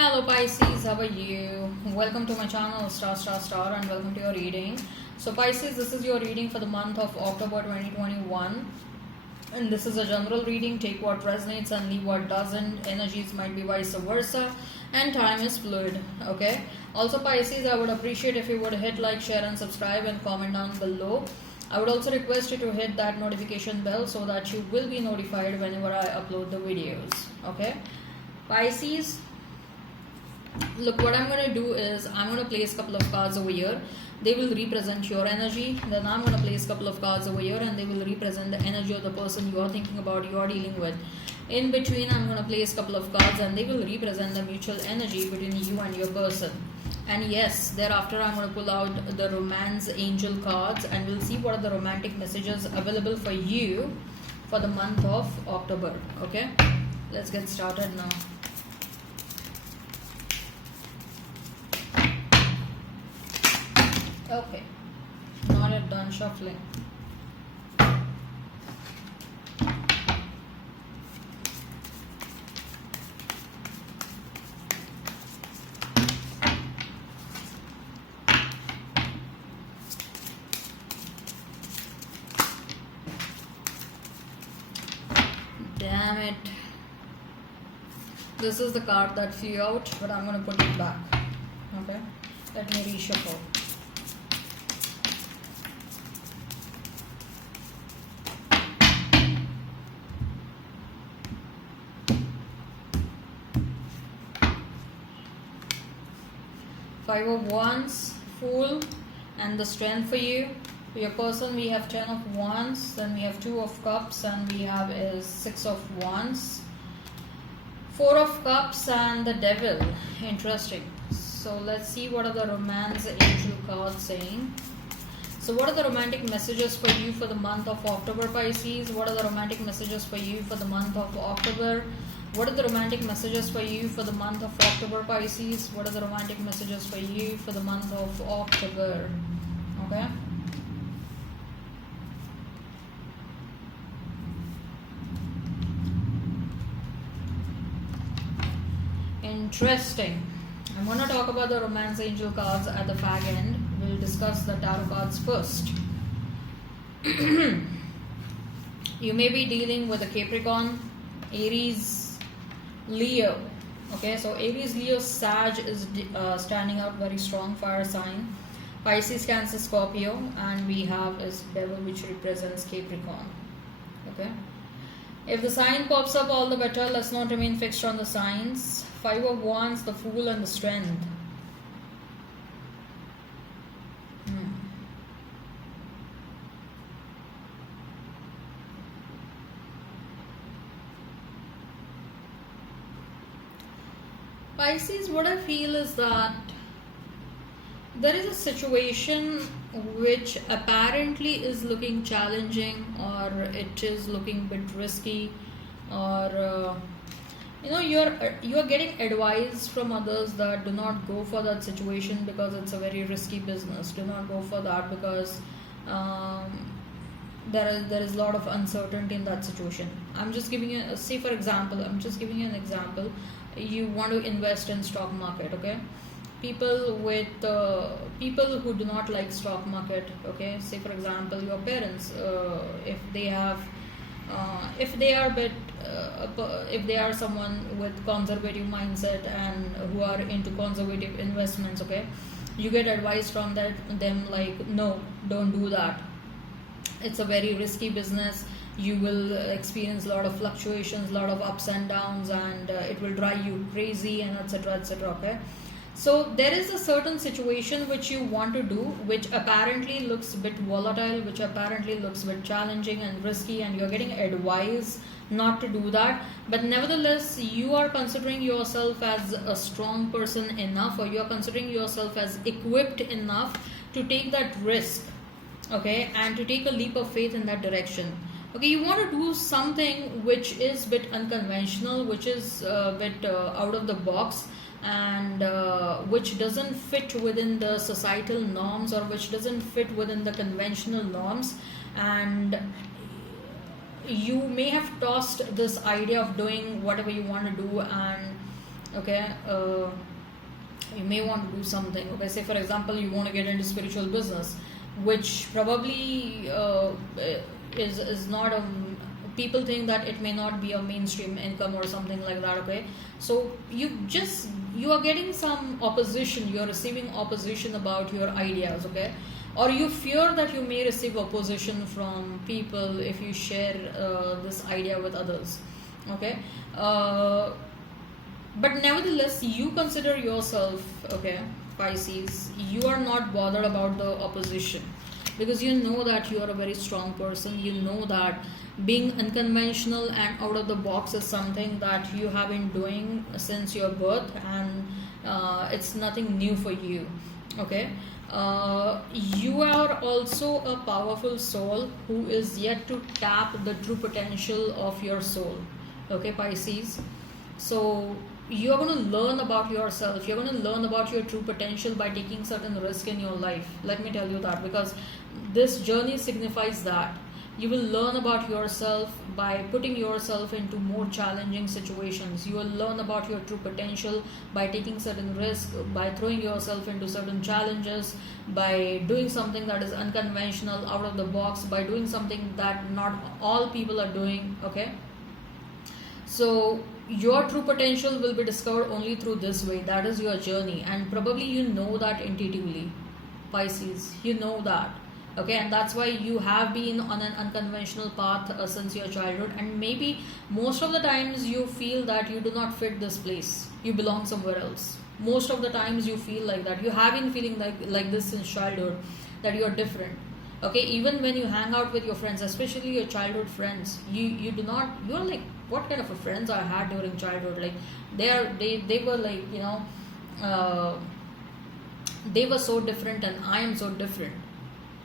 Hello Pisces, how are you? Welcome to my channel Star and welcome to your reading. So Pisces, this is your reading for the month of October 2021 and this is a general reading. Take what resonates and leave what doesn't. Energies might be vice versa and time is fluid. Okay. Also Pisces, I would appreciate if you would hit like, share and subscribe and comment down below. I would also request you to hit that notification bell so that you will be notified whenever I upload the videos. Okay. Pisces, look, what I'm going to do is I'm going to place a couple of cards over here. They will represent your energy. Then I'm going to place a couple of cards over here and they will represent the energy of the person you are thinking about, you are dealing with. In between, I'm going to place a couple of cards and they will represent the mutual energy between you and your person. And yes, thereafter I'm going to pull out the romance angel cards and we'll see what are the romantic messages available for you for the month of October. Okay, let's get started now. Okay, not yet done shuffling. Damn it. This is the card that flew out, but I'm going to put it back. Okay, let me reshuffle. Five of Wands, Fool, and the Strength for you. For your person, we have 10 of Wands, then we have 2 of Cups, and we have is 6 of Wands, 4 of Cups, and the Devil. Interesting. So let's see what are the romance angel cards saying. So what are the romantic messages for you for the month of October, Pisces? What are the romantic messages for you for the month of October? What are the romantic messages for you for the month of October, Pisces? What are the romantic messages for you for the month of October? Okay. Interesting. I'm going to talk about the romance angel cards at the fag end. We'll discuss the tarot cards first. You may be dealing with a Capricorn, Aries, Leo. Okay, so Aries, Leo, Sag is standing out very strong, fire sign. Pisces, Cancer, Scorpio, and we have is Devil, which represents Capricorn. Okay, if the sign pops up, all the better. Let's not remain fixed on the signs. 5 of Wands, the Fool, and the Strength. Pisces, what I feel is that there is a situation which apparently is looking challenging, or it is looking a bit risky, or you're getting advice from others that do not go for that situation because it's a very risky business. Do not go for that because there is a lot of uncertainty in that situation. I'm just giving you say for example, I'm just giving you an example. You want to invest in stock market, okay? People who do not like stock market, okay? Say for example, your parents, if they are if they are someone with conservative mindset and who are into conservative investments, okay, you get advice from them like, no, don't do that. It's a very risky business. You will experience a lot of fluctuations, a lot of ups and downs, and it will drive you crazy, and etc, etc. Okay, so there is a certain situation which you want to do, which apparently looks a bit volatile, which apparently looks a bit challenging and risky, and you're getting advice not to do that. But nevertheless, you are considering yourself as a strong person enough, or you are considering yourself as equipped enough to take that risk, okay, and to take a leap of faith in that direction. Okay, you want to do something which is a bit unconventional, which is a bit out of the box, and which doesn't fit within the societal norms, or which doesn't fit within the conventional norms. And you may have tossed this idea of doing whatever you want to do, and Okay, you may want to do something. Okay, say for example you want to get into spiritual business, which probably is not a, people think that it may not be a mainstream income or something like that. Okay, so you are getting some opposition, you are receiving opposition about your ideas. Okay, or you fear that you may receive opposition from people if you share this idea with others. Okay, but nevertheless you consider yourself, okay, Pisces, you are not bothered about the opposition, because you know that you are a very strong person. You know that being unconventional and out of the box is something that you have been doing since your birth, and it's nothing new for you. Okay, you are also a powerful soul who is yet to tap the true potential of your soul. Okay, Pisces, so you're going to learn about yourself, you're going to learn about your true potential by taking certain risk in your life. Let me tell you that, because this journey signifies that you will learn about yourself by putting yourself into more challenging situations. You will learn about your true potential by taking certain risk, by throwing yourself into certain challenges, by doing something that is unconventional, out of the box, by doing something that not all people are doing. Okay, so your true potential will be discovered only through this way. That is your journey, and probably you know that intuitively, Pisces, you know that. Okay, and that's why you have been on an unconventional path since your childhood, and maybe most of the times you feel that you do not fit this place, you belong somewhere else. Most of the times you feel like that, you have been feeling like this since childhood, that you are different. Okay, even when you hang out with your friends, especially your childhood friends, you do not, you are like, what kind of a friends I had during childhood? Like they were like, you know, they were so different and I am so different.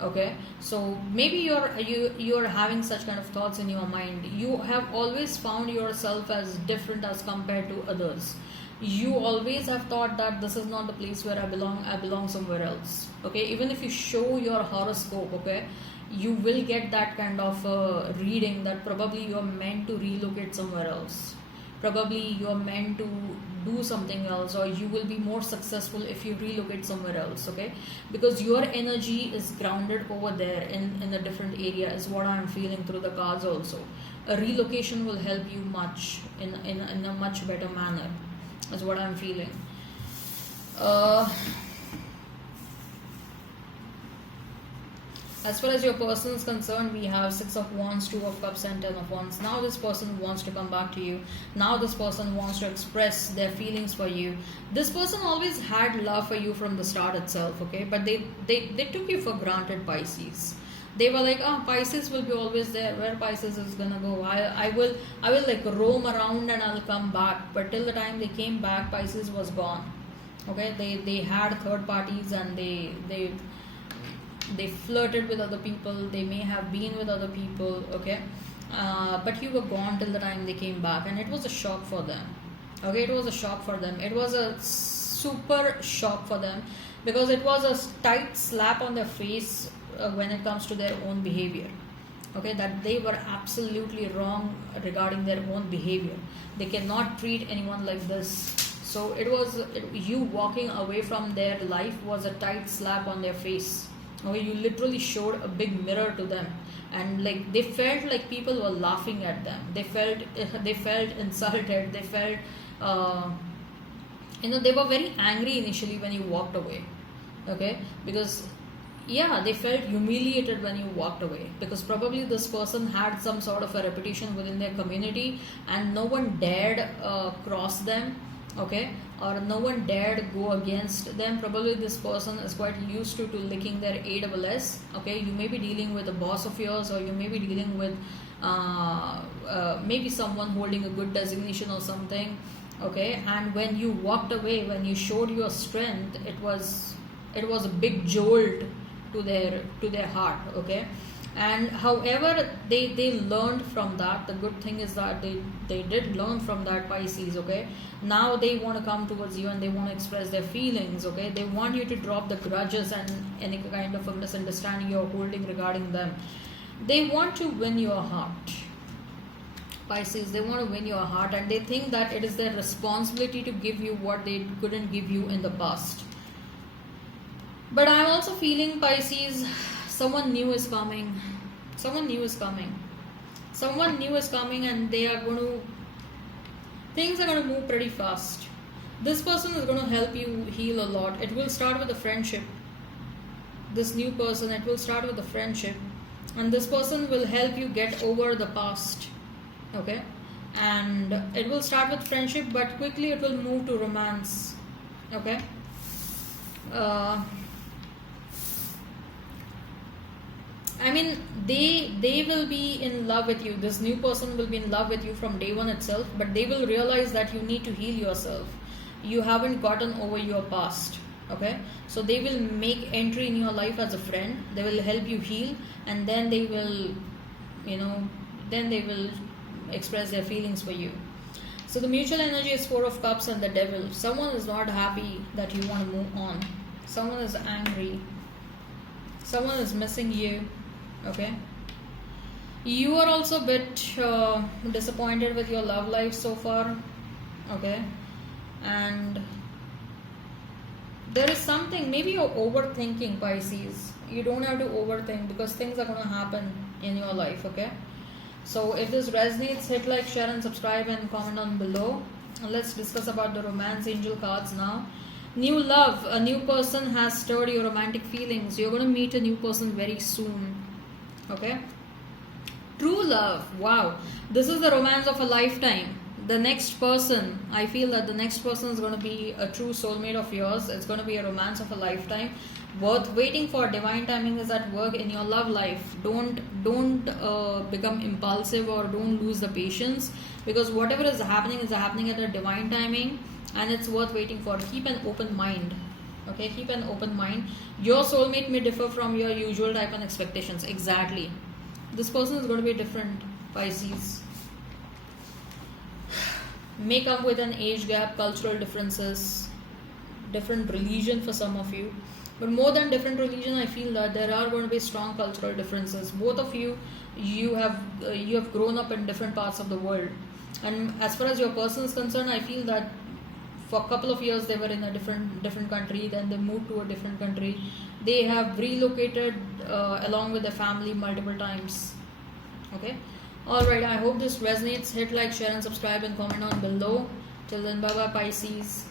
Okay, so maybe you're having such kind of thoughts in your mind. You have always found yourself as different as compared to others. You always have thought that this is not the place where I belong somewhere else. Okay, even if you show your horoscope, okay, you will get that kind of reading that probably you are meant to relocate somewhere else, probably you are meant to do something else, or you will be more successful if you relocate somewhere else. Okay, because your energy is grounded over there in a different area, is what I'm feeling through the cards. Also, a relocation will help you much in a much better manner, is what I'm feeling. As far as your person is concerned, we have Six of Wands, Two of Cups, and Ten of Wands. Now this person wants to come back to you. Now this person wants to express their feelings for you. This person always had love for you from the start itself, okay? But they took you for granted, Pisces. They were like, oh, Pisces will be always there. Where Pisces is gonna go? I will like roam around and I'll come back. But till the time they came back, Pisces was gone. Okay, they had third parties, and they flirted with other people, they may have been with other people. Okay, but you were gone till the time they came back, and it was a shock for them. Okay, it was a shock for them, it was a super shock for them, because it was a tight slap on their face when it comes to their own behavior. Okay, that they were absolutely wrong regarding their own behavior. They cannot treat anyone like this. So you walking away from their life was a tight slap on their face. Okay, you literally showed a big mirror to them, and like they felt like people were laughing at them. They felt insulted. They felt they were very angry initially when you walked away. Okay, because they felt humiliated when you walked away, because probably this person had some sort of a reputation within their community, and no one dared cross them. Okay, or no one dared go against them. Probably this person is quite used to licking their ASS. Okay, you may be dealing with a boss of yours, or you may be dealing with maybe someone holding a good designation or something. Okay, and when you walked away, when you showed your strength, it was a big jolt to their heart. Okay, and however they learned from that. The good thing is that they did learn from that, Pisces. Okay, now they want to come towards you and they want to express their feelings. Okay, they want you to drop the grudges and any kind of a misunderstanding you're holding regarding them. They want to win your heart. Pisces, they want to win your heart and they think that it is their responsibility to give you what they couldn't give you in the past. But I'm also feeling, Pisces, someone new is coming. Someone new is coming. Someone new is coming and they are going to, things are going to move pretty fast. This person is going to help you heal a lot. It will start with a friendship. This new person, it will start with a friendship. And this person will help you get over the past. Okay? And it will start with friendship, but quickly it will move to romance. Okay? I mean, they will be in love with you. This new person will be in love with you from day one itself, but they will realize that you need to heal yourself. You haven't gotten over your past. Okay, so they will make entry in your life as a friend. They will help you heal, and then they will, then they will express their feelings for you. So the mutual energy is Four of Cups and the Devil. Someone is not happy that you want to move on. Someone is angry. Someone is missing you. Okay, you are also a bit disappointed with your love life so far. Okay, and there is something, maybe you're overthinking, Pisces. You don't have to overthink because things are going to happen in your life. Okay, so if this resonates, hit like, share and subscribe and comment on below. And let's discuss about the romance angel cards now. New love, a new person has stirred your romantic feelings. You're going to meet a new person very soon. Okay, true love, wow, this is the romance of a lifetime. The next person, I feel that the next person is going to be a true soulmate of yours. It's going to be a romance of a lifetime, worth waiting for. Divine timing is at work in your love life. Don't become impulsive or don't lose the patience, because whatever is happening at a divine timing, and it's worth waiting for. Keep an open mind. Okay, keep an open mind. Your soulmate may differ from your usual type and expectations. Exactly, this person is going to be different, Pisces. May come with an age gap, cultural differences, different religion for some of you. But more than different religion, I feel that there are going to be strong cultural differences. Both of you, you have grown up in different parts of the world. And as far as your person is concerned, I feel that for a couple of years they were in a different country, then they moved to a different country. They have relocated along with their family multiple times. Okay. Alright, I hope this resonates. Hit like, share and subscribe and comment on below. Till then, bye bye, Pisces.